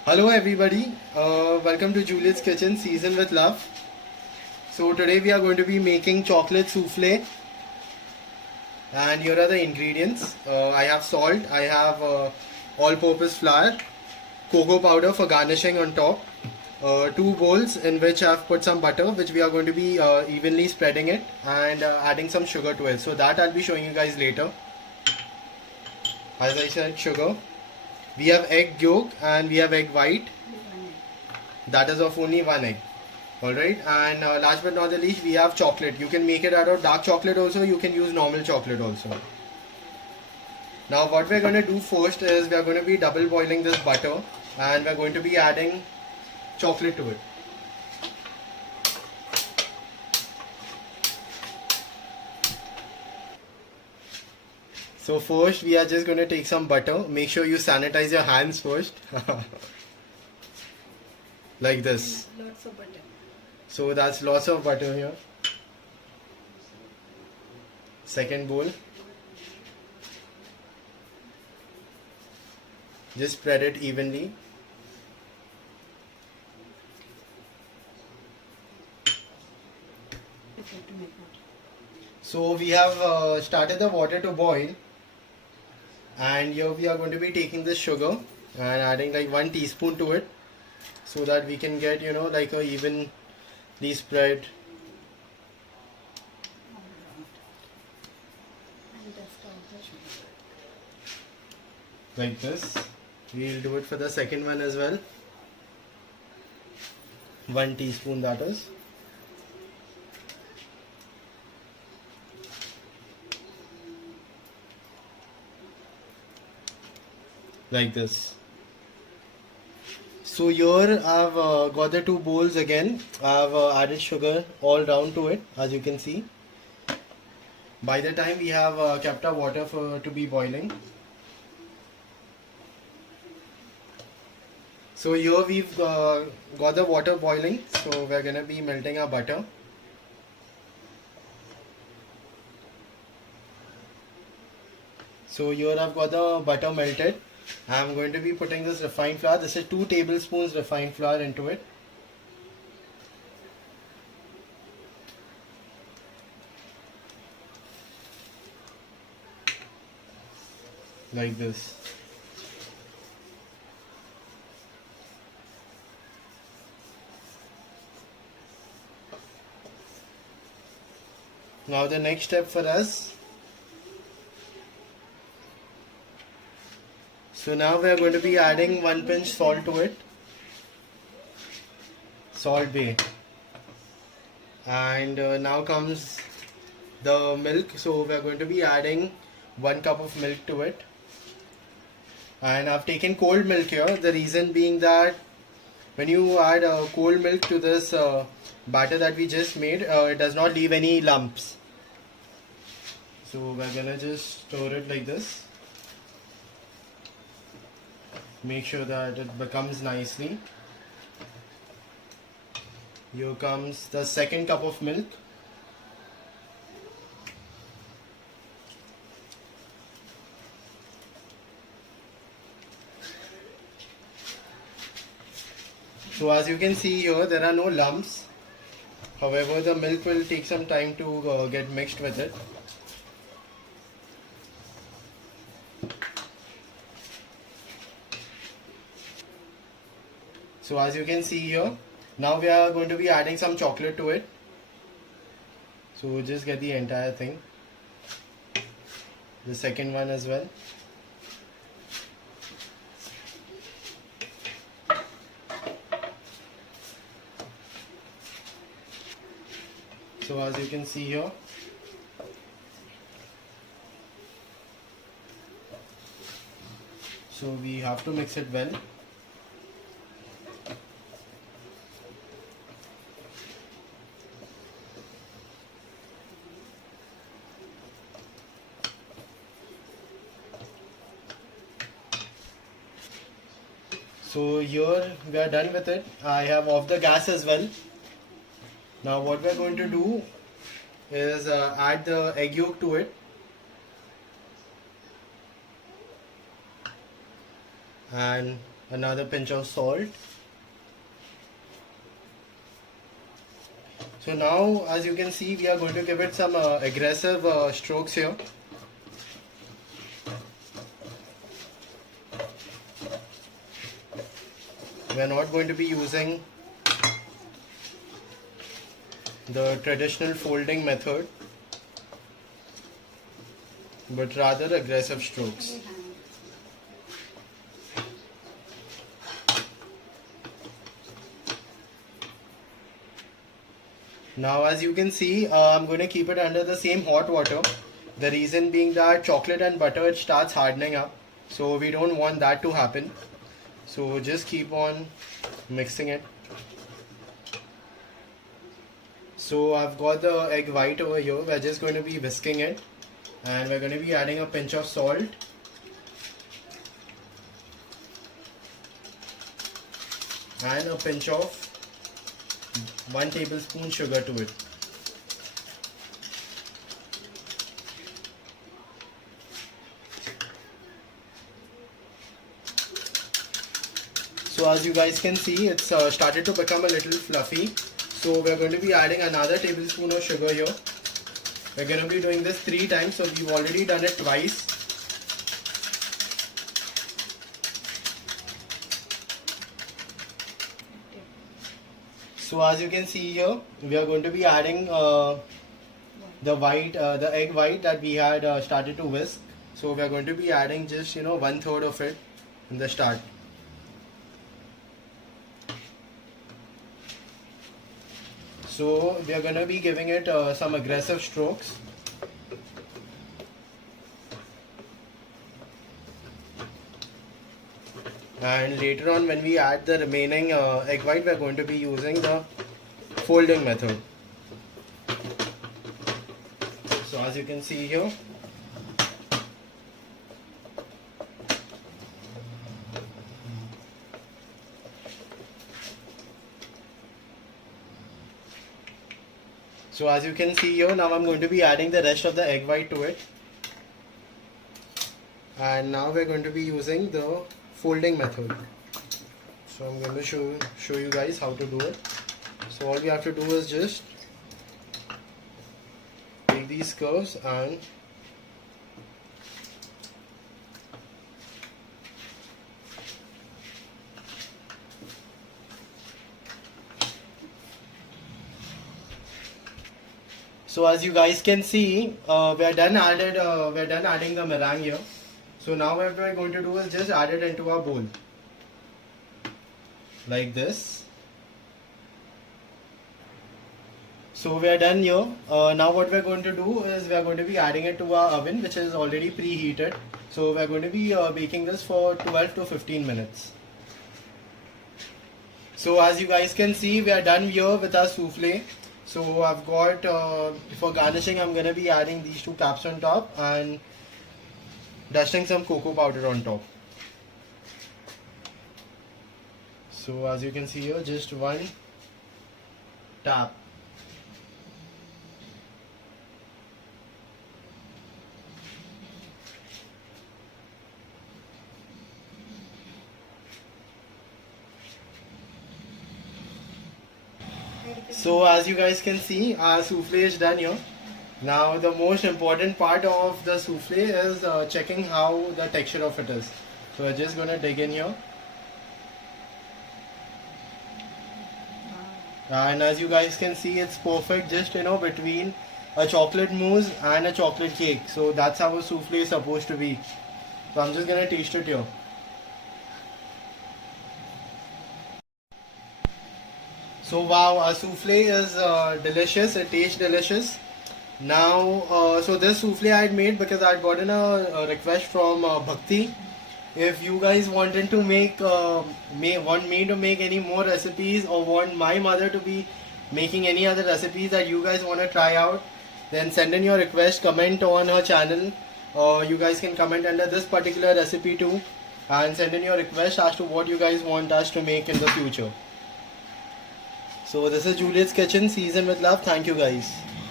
Hello everybody, welcome to Juliet's Kitchen Season with Love. So today we are going to be making chocolate souffle, and here are the ingredients. I have salt, I have all-purpose flour, cocoa powder for garnishing on top, two bowls in which I have put some butter which we are going to be evenly spreading it and adding some sugar to it. So that I'll be showing you guys later. As I said, sugar. We have egg yolk and we have egg white. That is of only one egg. Alright, and last but not the least, we have chocolate. You can make it out of dark chocolate also, you can use normal chocolate also. Now what we're going to do first is we're going to be double boiling this butter and we're going to be adding chocolate to it. So first we are just going to take some butter. Make sure you sanitize your hands first. Like this. Lots of butter. So that's lots of butter here. Second bowl. Just spread it evenly. So we have started the water to boil, and here we are going to be taking this sugar and adding like 1 teaspoon to it so that we can get like a evenly spread. Like this. We'll do it for the second one as well. 1 teaspoon, that is. Like this. So here I've got the two bowls again. I've added sugar all down to it, as you can see. By the time we have kept our water to be boiling. So here we've got the water boiling, so we're gonna be melting our butter. So here I've got the butter melted. I'm going to be putting this refined flour. This is 2 tablespoons refined flour into it. Like this. Now the next step for us. So now we are going to be adding 1 pinch salt to it. Salt bay. And now comes the milk. So we are going to be adding 1 cup of milk to it. And I've taken cold milk here. The reason being that when you add cold milk to this batter that we just made, it does not leave any lumps. So we're gonna just stir it like this. Make sure that it becomes nicely. Here comes the second cup of milk. So as you can see here, there are no lumps. However, the milk will take some time to get mixed with it. So as you can see here, now we are going to be adding some chocolate to it. So just get the entire thing. The second one as well. So as you can see here, so we have to mix it well. So here we are done with it. I have off the gas as well. Now what we are going to do is add the egg yolk to it. And another pinch of salt. So now, as you can see, we are going to give it some aggressive strokes here. We are not going to be using the traditional folding method, but rather aggressive strokes. Now, as you can see, I'm going to keep it under the same hot water. The reason being that chocolate and butter, it starts hardening up, so we don't want that to happen. So just keep on mixing it. So I've got the egg white over here. We're just going to be whisking it, and we're going to be adding a pinch of salt. And a pinch of 1 tablespoon sugar to it. So as you guys can see, it's started to become a little fluffy. So we're going to be adding another tablespoon of sugar here. We're going to be doing this 3 times, so we've already done it twice. So as you can see here, we are going to be adding the egg white that we had started to whisk. So we are going to be adding just 1/3 of it in the start. So we are going to be giving it some aggressive strokes. And later on, when we add the remaining egg white, we are going to be using the folding method. So as you can see here, now I'm going to be adding the rest of the egg white to it. And now we're going to be using the folding method. So I'm going to show you guys how to do it. So all we have to do is just take these curves and so as you guys can see, we're done adding the meringue here. So now what we're going to do is just add it into our bowl like this. So we are done here. Now what we're going to do is we are going to be adding it to our oven, which is already preheated. So we're going to be baking this for 12 to 15 minutes. So as you guys can see, we are done here with our souffle. So I've got, for garnishing, I'm going to be adding these 2 caps on top and dusting some cocoa powder on top. So as you can see here, just 1 tap. So as you guys can see, our souffle is done here. Now the most important part of the souffle is checking how the texture of it is. So we're just gonna dig in here. And as you guys can see, it's perfect just between a chocolate mousse and a chocolate cake. So that's how a souffle is supposed to be. So I'm just gonna taste it here. So wow, our souffle is delicious. It tastes delicious. Now, so this souffle I had made because I had gotten a request from Bhakti. If you guys wanted to want me to make any more recipes, or want my mother to be making any other recipes that you guys want to try out, then send in your request, comment on her channel. You guys can comment under this particular recipe too, and send in your request as to what you guys want us to make in the future. So this is Juliet's Kitchen, season with love. Thank you guys.